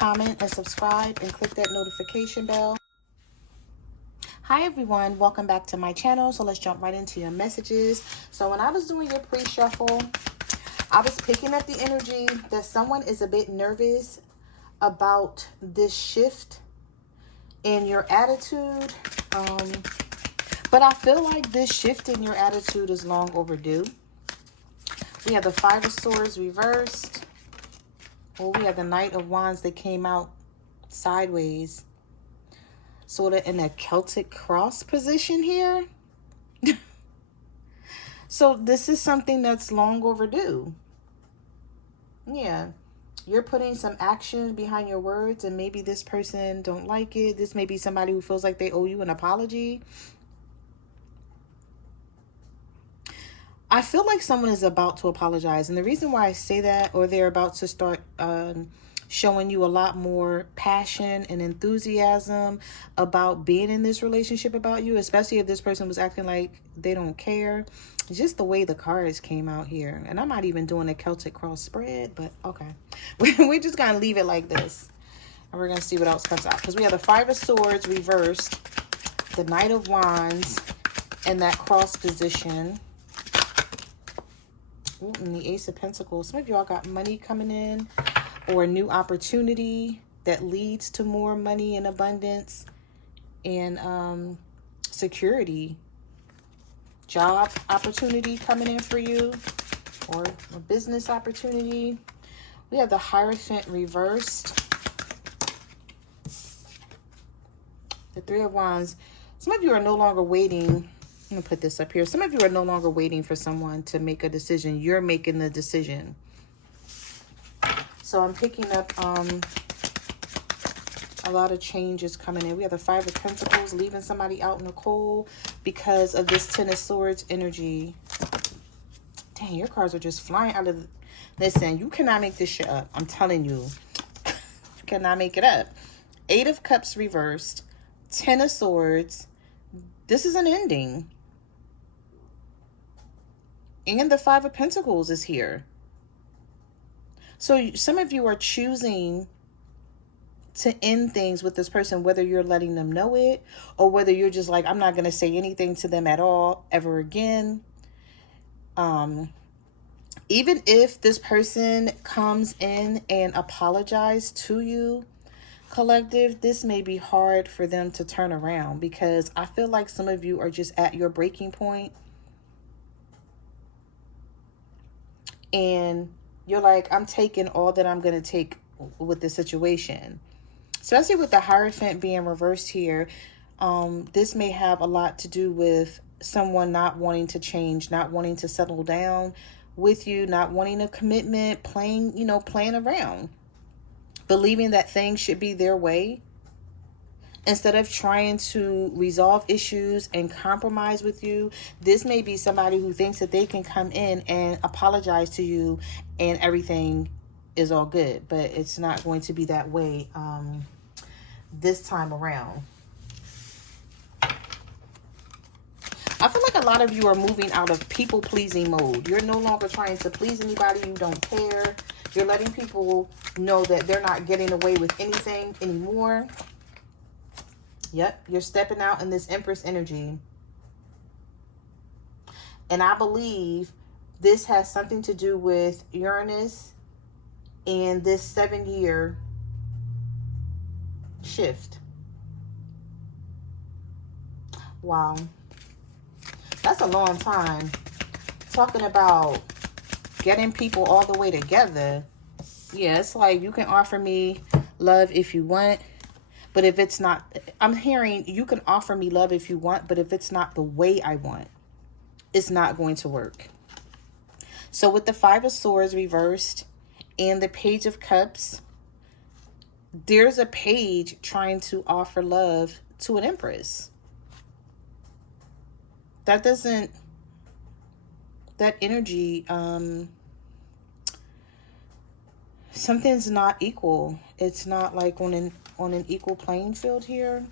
comment, and subscribe, and click that notification bell. Hi everyone, welcome back to my channel. So let's jump right into your messages. So when I was doing your pre-shuffle, I was picking up the energy that someone is a bit nervous about this shift in your attitude. But I feel like this shift in your attitude is long overdue. We have the Five of Swords reversed. Well, we have the Knight of Wands that came out sideways, sort of in a Celtic cross position here. So this is something that's long overdue. Yeah, you're putting some action behind your words, and maybe this person don't like it. This may be somebody who feels like they owe you an apology. I feel like someone is about to apologize. And the reason why I say that, or they're about to start showing you a lot more passion and enthusiasm about being in this relationship about you, especially if this person was acting like they don't care. Just the way the cards came out here. And I'm not even doing a Celtic cross spread, but okay. We're just going to leave it like this. And we're going to see what else comes out. Because we have the Five of Swords reversed, the Knight of Wands, and that cross position. Ooh, and the Ace of Pentacles. Some of y'all got money coming in, or a new opportunity that leads to more money and abundance and security. Job opportunity coming in for you, or a business opportunity. We have the Hierophant reversed, the Three of Wands. Some of you are no longer waiting. I'm going to put this up here. Some of you are no longer waiting for someone to make a decision. You're making the decision. So I'm picking up a lot of changes coming in. We have the Five of Pentacles, leaving somebody out in the cold because of this Ten of Swords energy. Dang, your cards are just flying out of the... Listen, you cannot make this shit up. I'm telling you. You cannot make it up. Eight of Cups reversed. Ten of Swords. This is an ending. And the Five of Pentacles is here. So some of you are choosing to end things with this person, whether you're letting them know it or whether you're just like, I'm not going to say anything to them at all ever again. Even if this person comes in and apologizes to you, collective, this may be hard for them to turn around, because I feel like some of you are just at your breaking point. And you're like, I'm taking all that I'm going to take with the situation. Especially with the Hierophant being reversed here. This may have a lot to do with someone not wanting to change, not wanting to settle down with you, not wanting a commitment, playing around. Believing that things should be their way, instead of trying to resolve issues and compromise with you. This may be somebody who thinks that they can come in and apologize to you and everything is all good, but it's not going to be that way this time around. I feel like a lot of you are moving out of people-pleasing mode. You're no longer trying to please anybody. You don't care. You're letting people know that they're not getting away with anything anymore. Yep, you're stepping out in this Empress energy. And I believe this has something to do with Uranus and this 7-year shift. Wow. That's a long time. Talking about getting people all the way together. Yeah, it's like you can offer me love if you want. But if it's not, I'm hearing you can offer me love if you want, but if it's not the way I want, it's not going to work. So with the Five of Swords reversed and the Page of Cups, there's a page trying to offer love to an Empress. That doesn't, that energy, something's not equal. It's not like on an equal playing field here.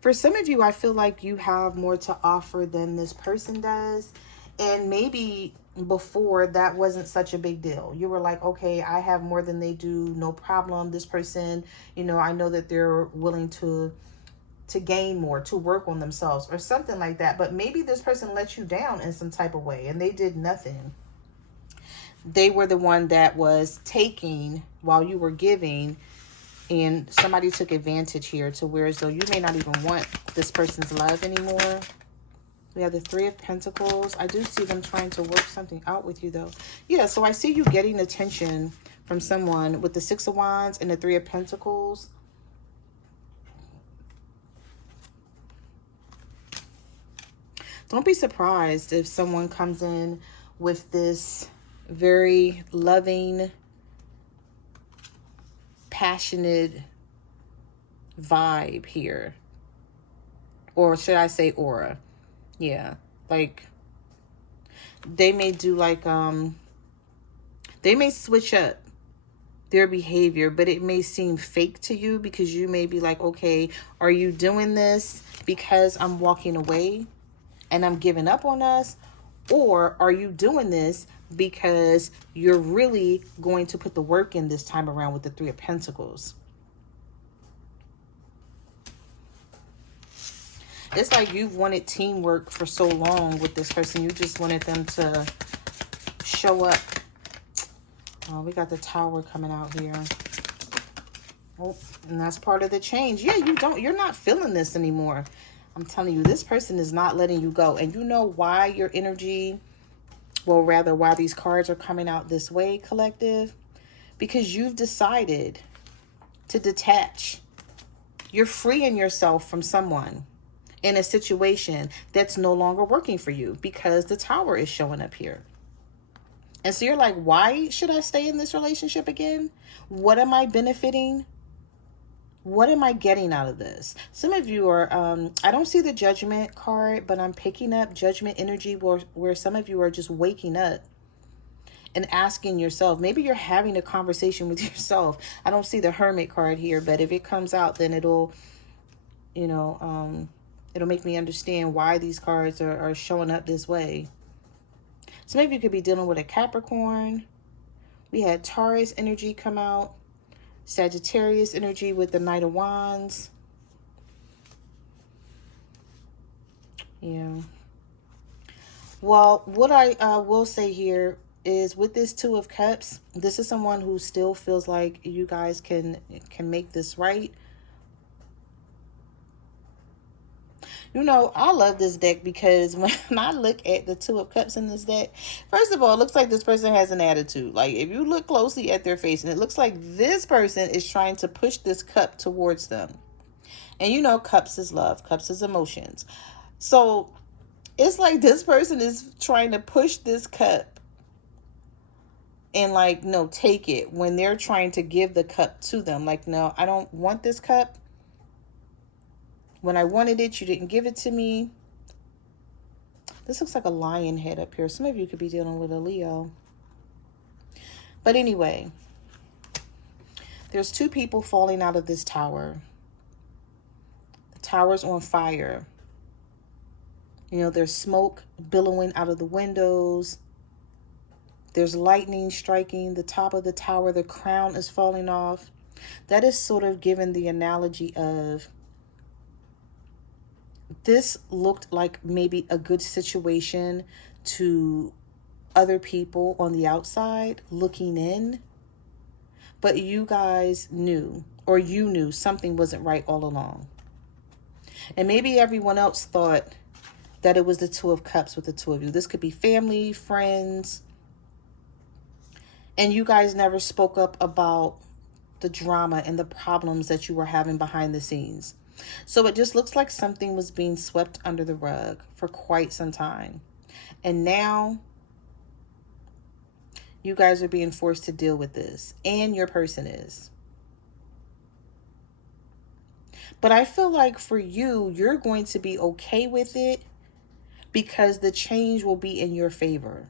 For some of you, I feel like you have more to offer than this person does. And maybe before that wasn't such a big deal. You were like, okay, I have more than they do, no problem. This person, you know, I know that they're willing to gain more, to work on themselves or something like that. But maybe this person let you down in some type of way and they did nothing. They were the one that was taking while you were giving, and somebody took advantage here to where as though you may not even want this person's love anymore. We have the Three of Pentacles. I do see them trying to work something out with you, though. Yeah, so I see you getting attention from someone with the Six of Wands and the Three of Pentacles. Don't be surprised if someone comes in with this very loving, passionate vibe here. Or should I say aura? Yeah, like they may do like, they may switch up their behavior, but it may seem fake to you because you may be like, okay, are you doing this because I'm walking away and I'm giving up on us? Or are you doing this because you're really going to put the work in this time around with the Three of Pentacles? It's like you've wanted teamwork for so long with this person. You just wanted them to show up. Oh, we got the Tower coming out here. Oh, and that's part of the change. Yeah, you're not feeling this anymore. I'm telling you, this person is not letting you go. And you know why your energy, well, rather why these cards are coming out this way, collective? Because you've decided to detach. You're freeing yourself from someone in a situation that's no longer working for you because the Tower is showing up here. And so you're like, why should I stay in this relationship again? What am I benefiting? What am I getting out of this? Some of you are, I don't see the Judgment card, but I'm picking up Judgment energy where some of you are just waking up and asking yourself. Maybe you're having a conversation with yourself. I don't see the Hermit card here, but if it comes out, then it'll, you know, it'll make me understand why these cards are showing up this way. So maybe you could be dealing with a Capricorn. We had Taurus energy come out. Sagittarius energy with the Knight of Wands. Yeah. Well, what I will say here is with this Two of Cups, this is someone who still feels like you guys can make this right. You know, I love this deck because when I look at the Two of Cups in this deck, first of all, it looks like this person has an attitude. Like, if you look closely at their face, and it looks like this person is trying to push this cup towards them. And you know, cups is love. Cups is emotions. So, it's like this person is trying to push this cup and like, no, take it, when they're trying to give the cup to them. Like, no, I don't want this cup. When I wanted it, you didn't give it to me. This looks like a lion head up here. Some of you could be dealing with a Leo. But anyway, there's two people falling out of this tower. The tower's on fire. You know, there's smoke billowing out of the windows. There's lightning striking the top of the tower. The crown is falling off. That is sort of given the analogy of, this looked like maybe a good situation to other people on the outside looking in, but you guys knew, or you knew something wasn't right all along. And maybe everyone else thought that it was the Two of Cups with the two of you. This could be family, friends, and you guys never spoke up about the drama and the problems that you were having behind the scenes. So it just looks like something was being swept under the rug for quite some time. And now you guys are being forced to deal with this, and your person is. But I feel like for you, you're going to be okay with it because the change will be in your favor.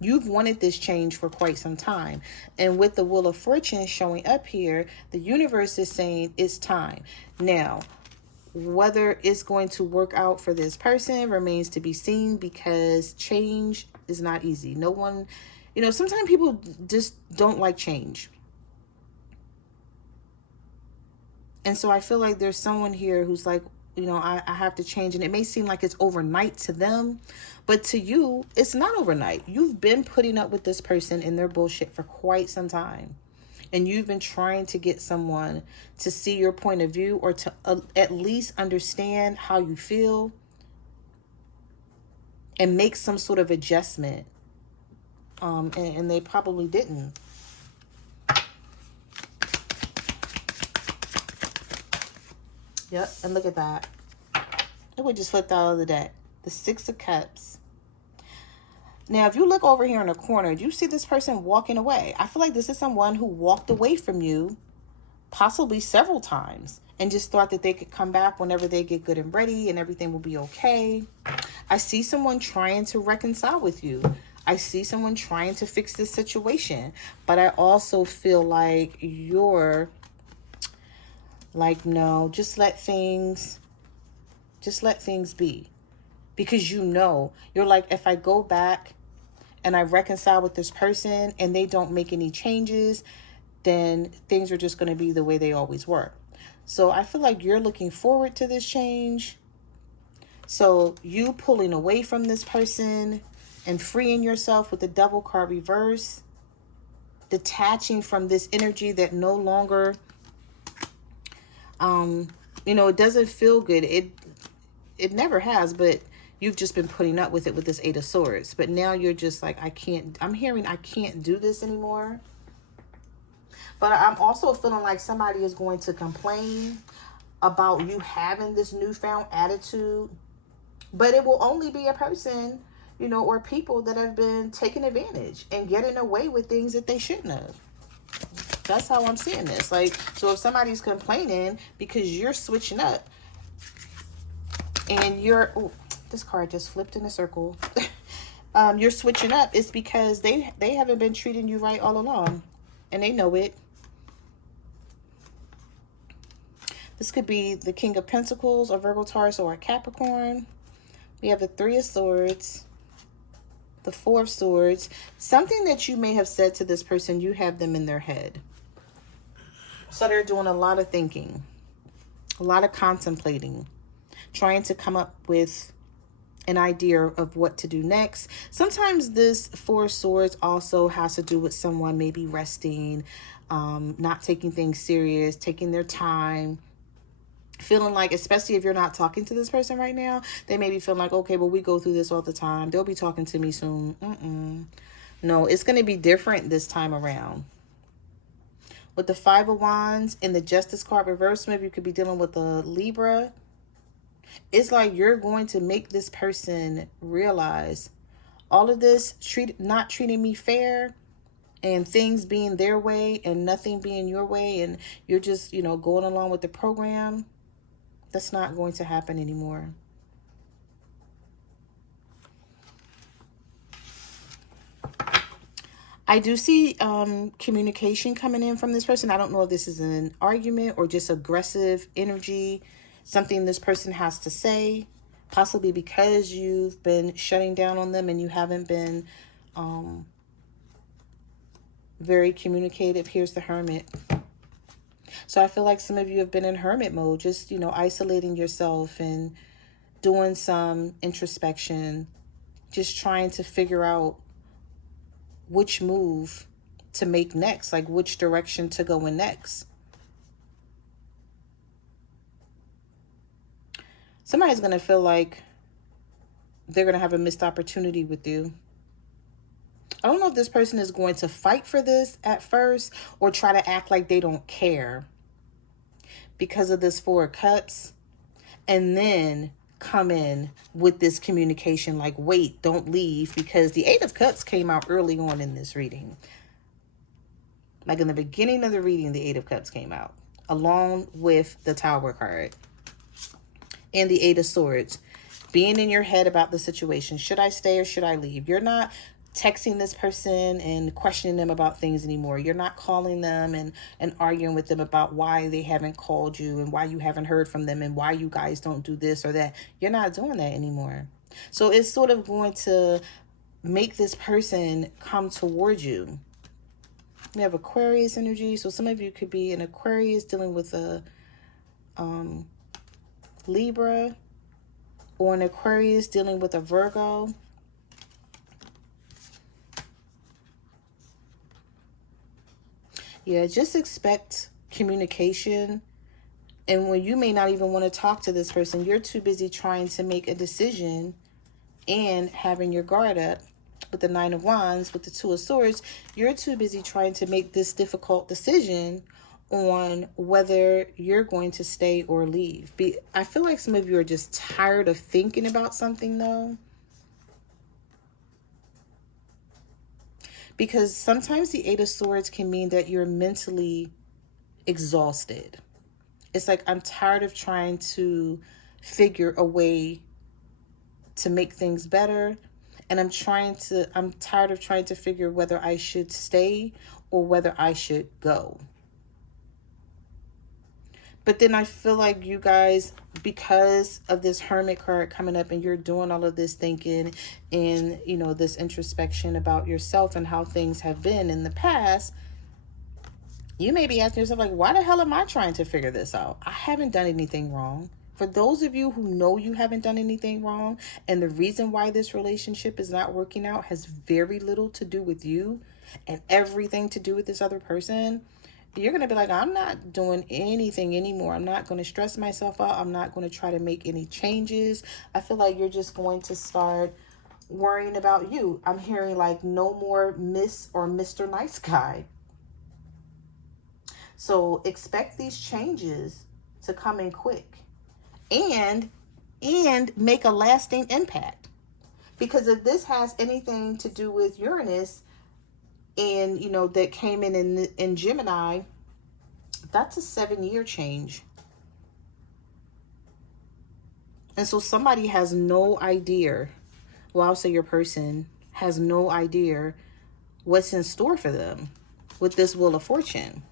You've wanted this change for quite some time. And with the Wheel of Fortune showing up here, the universe is saying it's time. Now, whether it's going to work out for this person remains to be seen, because change not easy. No one, sometimes people just don't like change. And so I feel like there's someone here who's like, I have to change. And it may seem like it's overnight to them, but to you, it's not overnight. You've been putting up with this person and their bullshit for quite some time. And you've been trying to get someone to see your point of view, or to at least understand how you feel and make some sort of adjustment. And they probably didn't. Yep, and look at that. It would just flipped out of the deck. The Six of Cups. Now, if you look over here in the corner, you see this person walking away. I feel like this is someone who walked away from you possibly several times and just thought that they could come back whenever they get good and ready and everything will be okay. I see someone trying to reconcile with you. I see someone trying to fix this situation. But I also feel like you're like, no, just let things be. Because you're like, if I go back and I reconcile with this person and they don't make any changes, then things are just going to be the way they always were. So I feel like you're looking forward to this change. So you pulling away from this person and freeing yourself with the Devil card reverse, detaching from this energy that no longer, it doesn't feel good. It never has, but you've just been putting up with it with this Eight of Swords. But now you're just like, I can't do this anymore. But I'm also feeling like somebody is going to complain about you having this newfound attitude. But it will only be a person, or people that have been taking advantage and getting away with things that they shouldn't have. That's how I'm seeing this. Like, so if somebody's complaining because you're switching up and this card just flipped in a circle. You're switching up, it's because they haven't been treating you right all along. And they know it. This could be the King of Pentacles, or Virgo, Taurus, or a Capricorn. We have the Three of Swords, the Four of Swords. Something that you may have said to this person, you have them in their head. So they're doing a lot of thinking, a lot of contemplating, trying to come up with an idea of what to do next. Sometimes this Four of Swords also has to do with someone maybe resting, not taking things serious, taking their time, feeling like, especially if you're not talking to this person right now, they may be feeling like, okay, well, we go through this all the time. They'll be talking to me soon. No, it's going to be different this time around. With the Five of Wands and the Justice card reverse, maybe you could be dealing with a Libra. It's like you're going to make this person realize all of this not treating me fair, and things being their way and nothing being your way, and you're just, going along with the program. That's not going to happen anymore. I do see communication coming in from this person. I don't know if this is an argument or just aggressive energy, something this person has to say, possibly because you've been shutting down on them and you haven't been very communicative. Here's the Hermit. So I feel like some of you have been in hermit mode, just, isolating yourself and doing some introspection, just trying to figure out which move to make next, like which direction to go in next. Somebody's going to feel like they're going to have a missed opportunity with you. I don't know if this person is going to fight for this at first or try to act like they don't care because of this Four of Cups, and then come in with this communication like, wait, don't leave, because the Eight of Cups came out early on in this reading. Like in the beginning of the reading, the Eight of Cups came out along with the Tower card and the Eight of Swords. Being in your head about the situation. Should I stay or should I leave? You're not texting this person and questioning them about things anymore. You're not calling them and arguing with them about why they haven't called you and why you haven't heard from them and why you guys don't do this or that. You're not doing that anymore. So it's sort of going to make this person come towards you. We have Aquarius energy. So some of you could be an Aquarius dealing with a Libra, or an Aquarius dealing with a Virgo. Yeah, just expect communication. And when you may not even want to talk to this person, you're too busy trying to make a decision and having your guard up with the Nine of Wands, with the Two of Swords. You're too busy trying to make this difficult decision on whether you're going to stay or leave. I feel like some of you are just tired of thinking about something, though. Because sometimes the Eight of Swords can mean that you're mentally exhausted. It's like, I'm tired of trying to figure a way to make things better. And I'm tired of trying to figure whether I should stay or whether I should go. But then I feel like you guys, because of this Hermit card coming up, and you're doing all of this thinking and, you know, this introspection about yourself and how things have been in the past, you may be asking yourself, like, why the hell am I trying to figure this out? I haven't done anything wrong. For those of you who know you haven't done anything wrong, and the reason why this relationship is not working out has very little to do with you and everything to do with this other person, you're going to be like, I'm not doing anything anymore. I'm not going to stress myself out. I'm not going to try to make any changes. I feel like you're just going to start worrying about you. I'm hearing like no more Miss or Mr. Nice Guy. So expect these changes to come in quick and make a lasting impact. Because if this has anything to do with Uranus, and, you know, that came in Gemini, that's a 7-year change. And so somebody has no idea, well, I'll say your person has no idea what's in store for them with this Wheel of Fortune.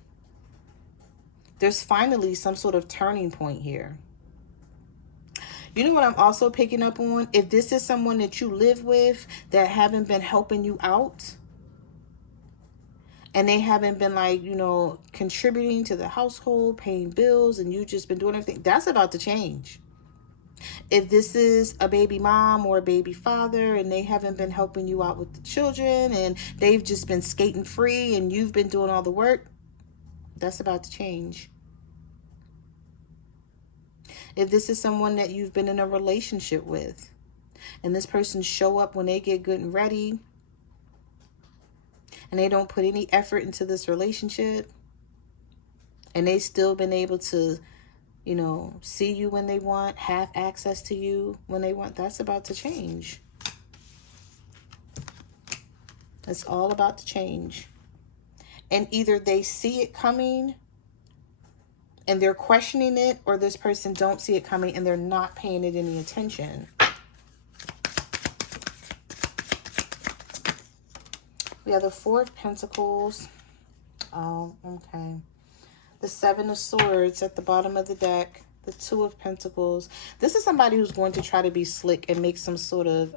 There's finally some sort of turning point here. You know what I'm also picking up on? If this is someone that you live with that haven't been helping you out, and they haven't been, like, you know, contributing to the household, paying bills, and you just been doing everything, that's about to change. If this is a baby mom or a baby father and they haven't been helping you out with the children and they've just been skating free and you've been doing all the work, that's about to change. If this is someone that you've been in a relationship with and this person show up when they get good and ready, and they don't put any effort into this relationship, and they still been able to, you know, see you when they want, have access to you when they want, that's about to change. It's all about to change. And either they see it coming and they're questioning it, or this person don't see it coming and they're not paying it any attention. We have the Four of Pentacles. Oh, okay. The Seven of Swords at the bottom of the deck. The Two of Pentacles. This is somebody who's going to try to be slick and make some sort of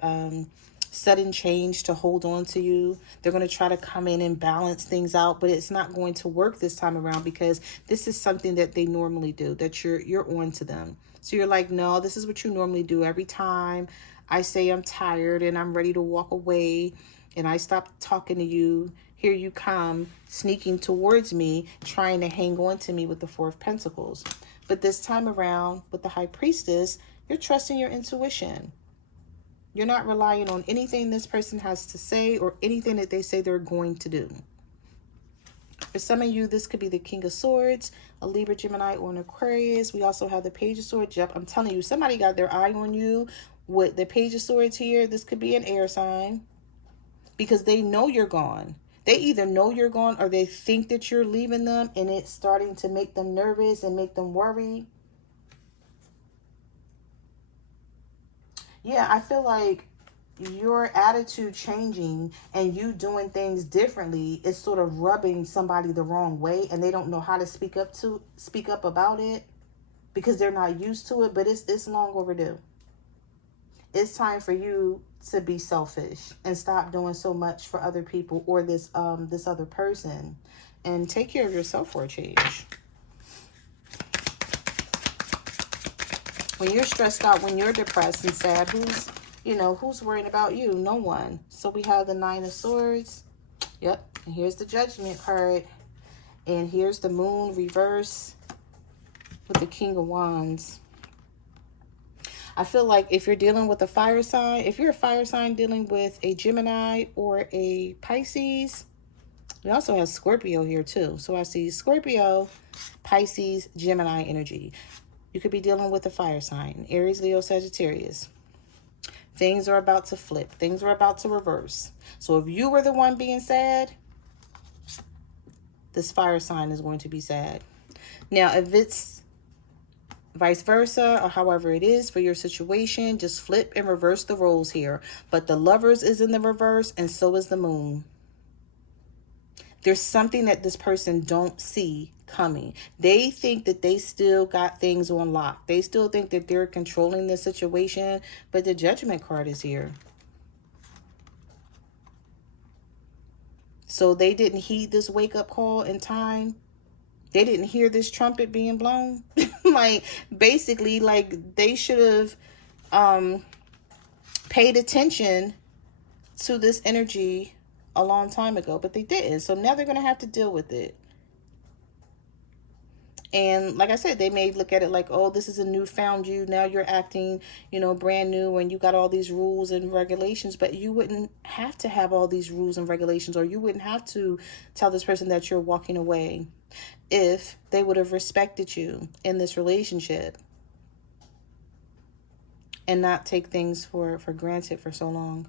sudden change to hold on to you. They're going to try to come in and balance things out, but it's not going to work this time around because this is something that they normally do, that you're on to them. So you're like, no, this is what you normally do every time I say I'm tired and I'm ready to walk away, and I stop talking to you, here you come sneaking towards me, trying to hang on to me with the Four of Pentacles. But this time around with the High Priestess, you're trusting your intuition. You're not relying on anything this person has to say or anything that they say they're going to do. For some of you, this could be the King of Swords, a Libra, Gemini, or an Aquarius. We also have the Page of Swords. Yep, I'm telling you, somebody got their eye on you with the Page of Swords here. This could be an air sign, because they know you're gone. They either know you're gone or they think that you're leaving them, and it's starting to make them nervous and make them worry. Yeah, I feel like your attitude changing and you doing things differently is sort of rubbing somebody the wrong way, and they don't know how to speak up about it because they're not used to it, but it's long overdue. It's time for you to be selfish and stop doing so much for other people or this other person, and take care of yourself for a change. When you're stressed out, when you're depressed and sad, who's worrying about you? No one. So we have the Nine of Swords. Yep. And here's the Judgment card. And here's the Moon reverse with the King of Wands. I feel like if you're dealing with a fire sign, if you're a fire sign dealing with a Gemini or a Pisces, we also have Scorpio here too. So I see Scorpio, Pisces, Gemini energy. You could be dealing with a fire sign, Aries, Leo, Sagittarius. Things are about to flip. Things are about to reverse. So if you were the one being sad, this fire sign is going to be sad. Now, if it's vice versa, or however it is for your situation, just flip and reverse the roles here. But the Lovers is in the reverse, and so is the Moon. There's something that this person don't see coming. They think that they still got things on lock. They still think that they're controlling the situation, but the Judgment card is here. So they didn't heed this wake-up call in time. They didn't hear this trumpet being blown. Like, basically, like, they should have paid attention to this energy a long time ago, but they didn't. So now they're going to have to deal with it. And like I said, they may look at it like, oh, this is a newfound you. Now you're acting, brand new, and you got all these rules and regulations. But you wouldn't have to have all these rules and regulations, or you wouldn't have to tell this person that you're walking away if they would have respected you in this relationship and not take things for granted for so long.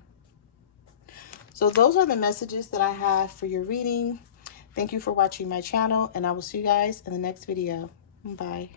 So those are the messages that I have for your reading. Thank you for watching my channel, and I will see you guys in the next video. Bye.